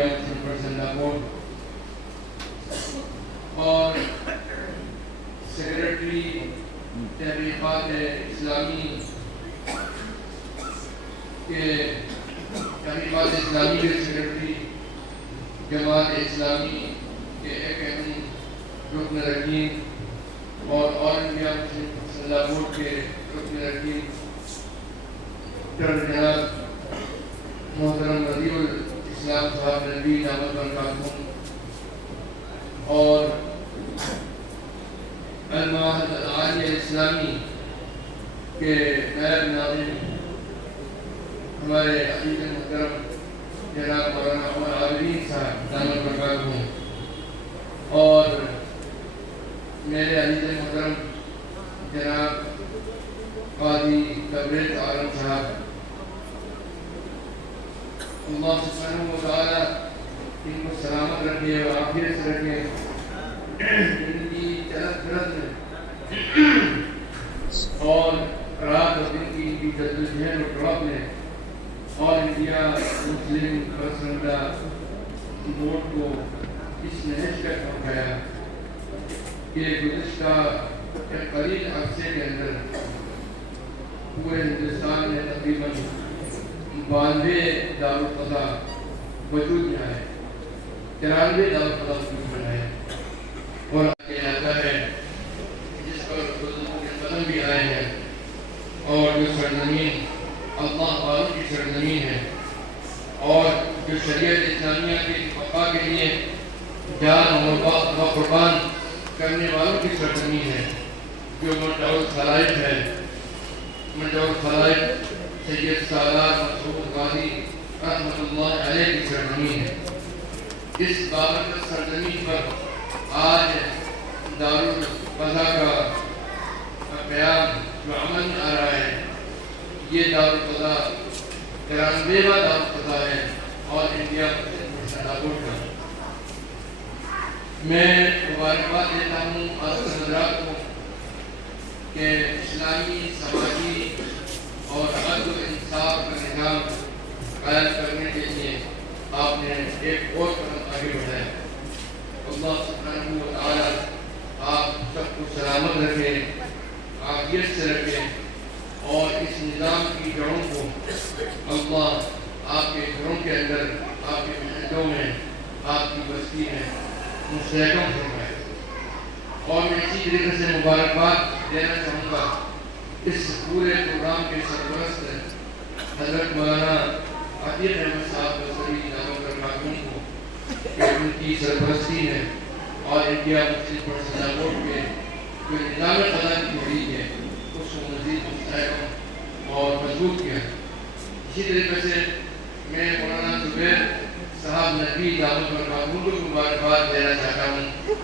India Muslim personal board اور secretary تحریکات اسلامی کے سیکرٹری جماعت اسلامی کے ایک اہم رکن رکین اور آل انڈیا مسلم پرسنل بورڈ کے رکن رکین جناب محترم رضی الاسلام صاحب نبی دامت برکاتہم اور المعہد العالیہ اسلامی کے نائب ناظم ہمارے عزیز محترم جناب مولانا عمر عابدین صاحب دامت برکاتہم اور میرے عزیز محترم جناب قاضی تبریز عالم صاحب، اللہ سبحانہ وتعالیٰ ان کو سلامت رکھے اور عافیت سے رکھے، ان کی چلت پھرت میں اور رات اور دن کی ان کی جدوجہد اور ڈراپ میں آل انڈیا مسلم پرسنل بورڈ کو اس نہج تک پہنچایا کہ گزشتہ ایک قلیل عرصے کے اندر پورے ہندوستان میں تقریباً 92 دارالقضا وجود میں آئے، 93 دارالقضا وجود میں آئے اور کہا جاتا ہے جس پر بزرگوں کے قدم بھی آئے ہیں اور جو سرزمین اللہ والوں کی سرزمین ہے اور جو شریعت اسلامیہ کی بقا کے لیے جان و قربان کرنے والوں کی سرزمین ہے، جو مرجع الخلائق ہے، مرجع الخلائق سید سالار مسعود غازی رحمۃ اللہ علیہ کی سرزمین ہے۔ اس بابرکت سرزمین پر آج دارالقضا کا قیام جو عمل میں آ رہا ہے، یہ دارالقضا 93واں دارالقضا ہے اور انڈیا مسلم بورڈ کا۔ میں مبارکباد دیتا ہوں آپ حضرات کو کہ اسلامی سماجی اور عدل و انصاف کا نظام قائم کرنے کے لیے آپ نے ایک اور قدم آگے بڑھایا۔ اللہ سبحانہ و تعالیٰ آپ سب کو سلامت رکھے، عافیت سے رکھے اور اس نظام کی جڑوں کو اللہ آپ کے گھروں کے اندر، آپ کے محلوں میں، آپ کی بستی میں مستحکم فرمائے۔ اور میں اسی طریقے سے مبارکباد دینا چاہوں گا اس پورے پروگرام کے سرپرست حضرت مولانا عتیق احمد صاحب بصری دامت برکاتہم کو کہ ان کی سرپرستی ہے اور انڈیا مسلم پرسنل بورڈ کے جو نظام قضا کی تحریک ہے اس کو مزید مستحکم اور مضبوط کیا۔ اسی طریقے سے میں مولانا زبیر صاحب نبی دامت برکاتہم کو مبارکباد دینا چاہتا ہوں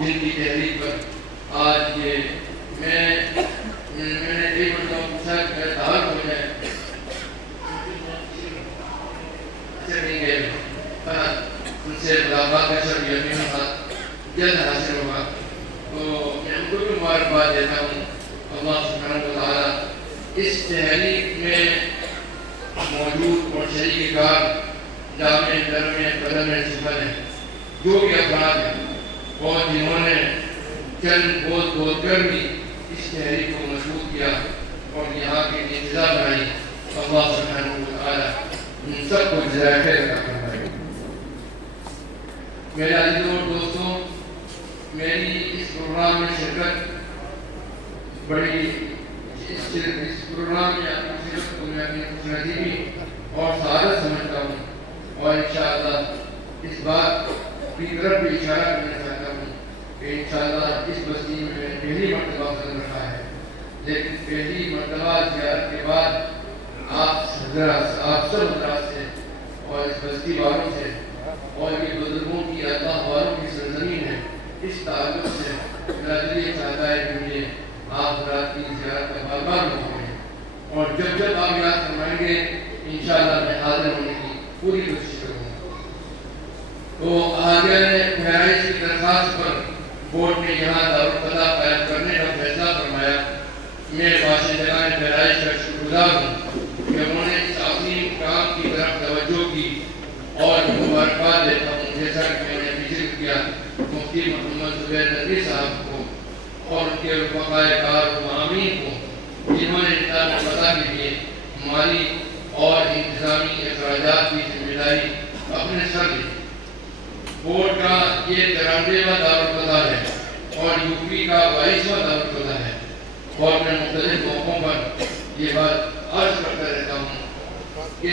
جن کی تحریک پر آج یہ میں نے ایک مرتبہ پوچھا کہ میرا تعارف ہو جائے، اچھا نہیں گئے، ان سے ملاقات کا شرف یقیناً جلد حاصل ہوگا، تو میں ان کو بھی مبارکباد دیتا ہوں۔ اللہ سبحانہ و تعالیٰ اس تحریک میں موجود اور شریک کار جامع درمِ قدم سفر ہیں، جو بھی افراد ہیں اور جنہوں نے چند بول کر بھی اس تحریک کو مضبوط کیا اور یہاں کی انتظام بنائی، اللہ سبحانہ و تعالیٰ ان سب کو جزائے خیر عطا فرمائے۔ میرے عزیزوں اور دوستوں، میری اس پروگرام میں شرکت اس پروگرام میں اپنی شرکت کو میں اپنی خوشنصیبی اور سعادت سمجھتا ہوں اور انشاءاللہ اس بات کی طرف بھی اشارہ کرنا چاہتا ہوں کہ انشاءاللہ اس بستی میں میں نے پہلی مرتبہ قدم رکھا ہے، لیکن پہلی مرتبہ زیارت کے بعد آپ سب حضرات سے اور اس بستی والوں سے اور یہ بزرگوں کی اللہ والوں کی سرزمین ہے، اس تعلق سے میرا دل یہ چاہتا ہے کہ مجھے آپ حضرات کی زیارت کا بار بار موقع ملے اور جب جب آپ یاد فرمائیں گے انشاءاللہ میں حاضر ہونے کی پوری کوشش کروں گا۔ تو آگے بہرائچ کی درخواست پر بورڈ نے یہاں دارالقضا قائم کرنے کا فیصلہ فرمایا۔ میں باشندگان بہرائچ کا شکر گزار ہوں کہ انہوں نے اس عظیم کام کی طرف توجہ کی اور مبارکباد دیتا ہوں، جیسا کہ میں نے ذکر کیا مفتی محمد زبیر نقوی صاحب کو اور ان کے رفقائے کار و معاملین کو، جنہوں نے نظام فتح کے لیے مالی اور انتظامی اخراجات کی ذمہ داری اپنے سر لی۔ بورڈ کا یہ 93واں دارالفتح ہے اور یو پی کا 22واں دارالفتح ہے، اور میں مختلف موقعوں پر یہ بات عرض کرتا رہتا ہوں کہ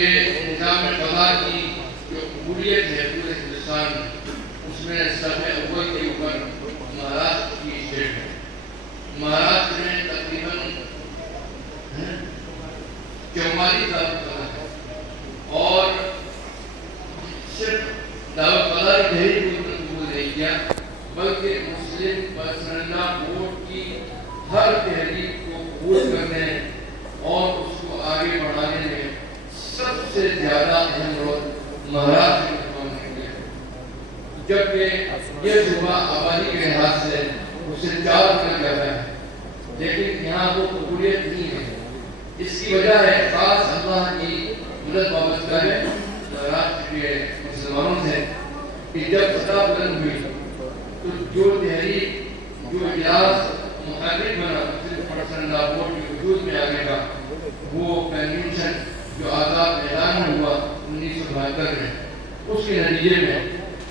نظام فتح کی جو قبولیت ہے پورے ہندوستان میں، اس میں سب اول کے اوپر مہاراشٹر کی اسٹیٹ ہے۔ مہاراشٹر میں تقریباً 44 دارالفتح ہے، اور صرف دارالفتح کی تحریک کو قبول نہیں کیا بلکہ مسلم پسندہ بورڈ کی ہر تحریک کو قبول کرنے اور اس کو آگے بڑھانے میں سب سے زیادہ اہم رول مہاراشٹر کے قوم نے کیا، جبکہ یہ صوبہ آبادی کے لحاظ سے اس سے 4 گنا زیادہ ہے، لیکن یہاں وہ قبولیت نہیں ہے۔ اس کی وجہ ہے خاص اللہ کی مدد وابستہ ہے مہاراشٹر کے مسلمانوں سے کہ جب فتح بلند ہوئی تو جو تحریک، جو اجلاس محرک بنا مسلم پسندہ بورڈ کے وجود میں آنے کا، وہ کنونشن جو آزاد میدان میں ہوا 1972 میں، اس کے نتیجے میں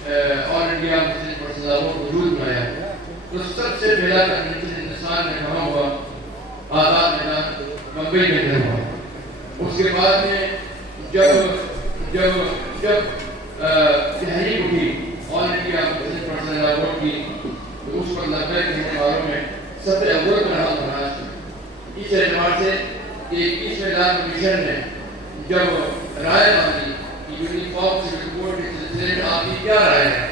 آل انڈیا مسلم پسندہ بورڈ وجود میں آیا۔ تو سب سے پہلا کنونشن ہندوستان میں کہاں ہوا؟ آزاد میدان بمبئی میں اندر ہوا۔ اس کے بعد میں جب تحریک اٹھی آل انڈیا مسلم پسندہ بورڈ کی، تو اس پر لبیک کہنے والوں میں سب سے اول رہا مہاراشٹر۔ اس اعتبار سے 21ویں لاء کمیشن نے جب رائے مانگی کہ یونیفارم سول کوڈ کے سلسلے میں آپ کی کیا رائے ہے،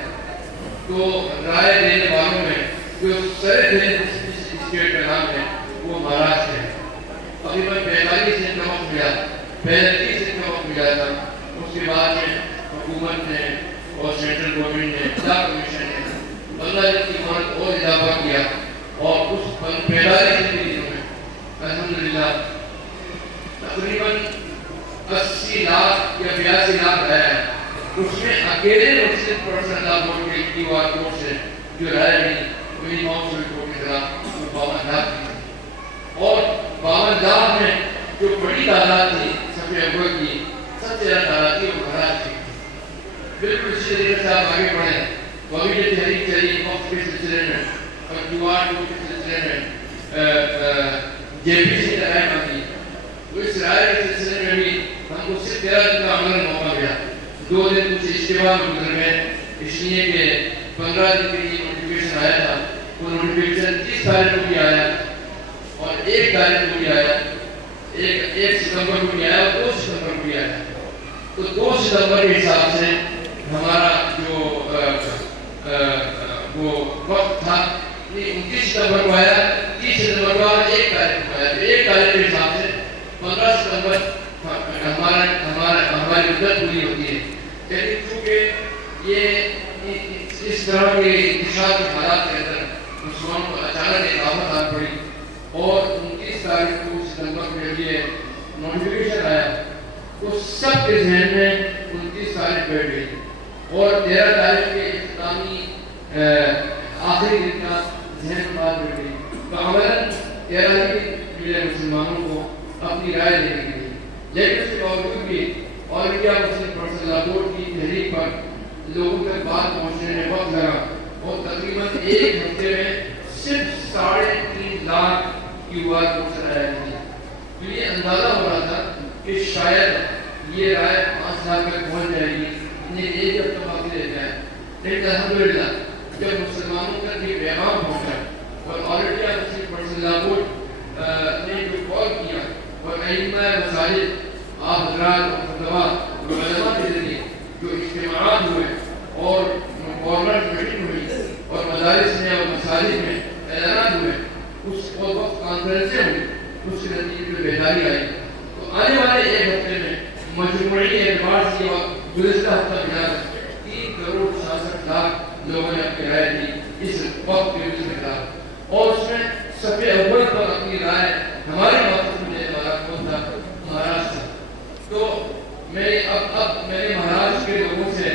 تو رائے دینے والوں میں جو سر فہرست اسٹیٹ کا نام ہے وہ مہاراشٹر ہے۔ تقریباً 45 دن کا وقت ملا، 35 دن کا وقت ملا تھا۔ اس کے بعد میں حکومت نے اور سینٹرل گورنمنٹ نے لاء کمیشن نے 15 دن کی مہلت اور اضافہ کیا، اور اس 45 دنوں میں الحمدللہ تقریباً 80 لاکھ یا 82 لاکھ آیا ہے۔ اس میں اکیلے مسلم پسندہ بورڈ کے دیوار کوٹ سے جو رائے ملی یونیفارم سول کوڈ کے خلاف وہ 52 لاکھ تھی، اور 52 لاکھ میں جو بڑی تعداد تھی سب سے اول کی، سب سے زیادہ تعداد تھی وہ مہاراشٹر کی۔ بالکل اسی طریقے سے آپ آگے بڑھیں، وہ بھی یہ تحریک چلی وقت کے سلسلے میں اور دیوار کوٹ کے سلسلے میں جے پی سی رائے مانگی، تو اس رائے کے سلسلے میں بھی ہم کو صرف 13 دن کا عمل موقع ملا۔ 2 دن کچھ اجتماع میں گزر گئے، اس لیے کہ 15 دن کے لیے نوٹیفکیشن آیا تھا، وہ نوٹیفکیشن 30 تاریخ کو بھی آیا اور 1 تاریخ کو بھی آیا، 1 ستمبر کو بھی آیا اور 2 ستمبر کو بھی آیا۔ تو 2 ستمبر کے حساب سے ہمارا جو وہ وقت تھا 29 ستمبر کو آیا، 30 ستمبر کو آیا، 1 تاریخ کو آیا۔ 1 تاریخ کے حساب سے 15 ستمبر ہماری مدت پوری ہوتی ہے، لیکن چونکہ یہ اس طرح کے انتشار کے حالات کے اندر مسلمانوں کو اچانک ایک آفت آ پڑی، اور 29 تاریخ کو ستمبر کے لیے نوٹیفکیشن آیا، تو سب کے ذہن میں 29 تاریخ بیٹھ گئی، اور 13 تاریخ کے اختتامی آخری دن کا ذہن میں بات بیٹھ گئی۔ تو عملاً 13 دن ملے مسلمانوں کو اپنی رائے دینے کے لیے، لیکن اس کے باوجود بھی آل انڈیا مسلم پسندہ بورڈ کی تحریک پر لوگوں تک بات پہنچنے میں وقت لگا، اور تقریباً 1 ہفتے میں صرف 3.5 لاکھ کی بات پہنچ رہی تھی۔ تو یہ اندازہ ہو رہا تھا کہ شاید یہ رائے 5 لاکھ تک پہنچ جائے گی، انہیں 1 ہفتہ باقی رہ جائے، لیکن الحمدللہ جب مسلمانوں تک یہ پیغام پہنچا اور آل انڈیا مسلم پسندہ بورڈ نے جو کال کیا اور ائمہ مساجد آپ حضرات اور خطبات علماء کے ذریعے جو اجتماعات ہوئے اور گورنر میٹنگ ہوئی اور مدارس میں اور مساجد میں اعلانات ہوئے، اس وقت کانفرنسیں ہوئی، اس کے نتیجے میں بیداری آئی۔ تو آنے والے 1 ہفتے میں مجموعی اعتبار سے گزشتہ ہفتہ ملا 3 کروڑ 66 لاکھ لوگوں نے اپنی رائے دی اس وقت کے خلاف، اور اس میں سب سے اول پر اپنی رائے ہمارے موقف میں دینے والا کون تھا؟ مہاراشٹر۔ تو میں نے مہاراشٹر کے لوگوں سے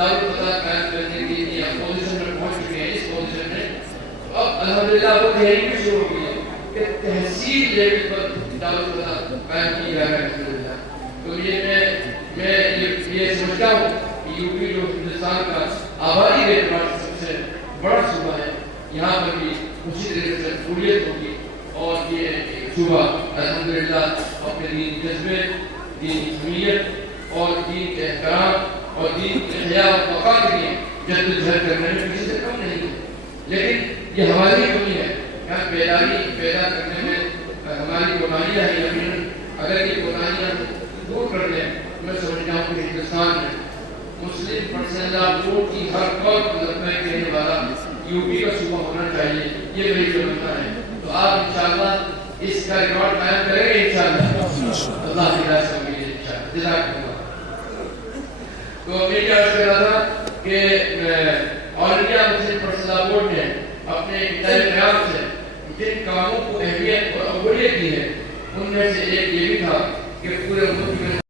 دارالفتہ قائم کرنے کے لیے پوزیشن میں پہنچ چکے ہیں اس پوزیشن میں. تو اب الحمدللہ وہ تحریک بھی شروع ہو گئی ہے کہ تحصیل لیول پر دارالفتہ قائم کی جا رہا ہے الحمدللہ. تو یہ میں یہ سمجھتا ہوں کہ یو پی جو ہندوستان کا آبادی کے اعتبار سے سب سے بڑا صوبہ ہے, یہاں پر بھی اسی طریقے سے قبولیت ہوگی اور یہ صوبہ الحمدللہ اپنے دین جذبے, دین حمیت اور دین کے احترام اور دین کے حیا و بقا کے لیے جدوجہد کرنے میں کسی سے کم نہیں ہے. لیکن یہ ہماری کمی ہے, یہاں بیداری پیدا کرنے میں ہماری کوتاہیاں ہیں. یقیناً اگر یہ کوتاہیاں دور کر لیں میں سمجھتا ہوں کہ ہندوستان میں مسلم پرسنل ووٹ کی ہر قوم کو لگنے کہنے والا یو پی کا صوبہ ہونا چاہیے, یہ میری سمجھنا ہے. تو آپ انشاءاللہ اس کا ریکارڈ قائم کریں گے انشاءاللہ. اللہ کی راہ سے امید ہے انشاءاللہ. جزاک اللہ. تو میں کیا عرض کر رہا تھا کہ آل انڈیا مسلم پرسنل بورڈ نے اپنے ابتدائی قیام سے جن کاموں کو اہمیت اور اولویت دی ہے ان میں سے ایک یہ بھی تھا کہ پورے ملک میں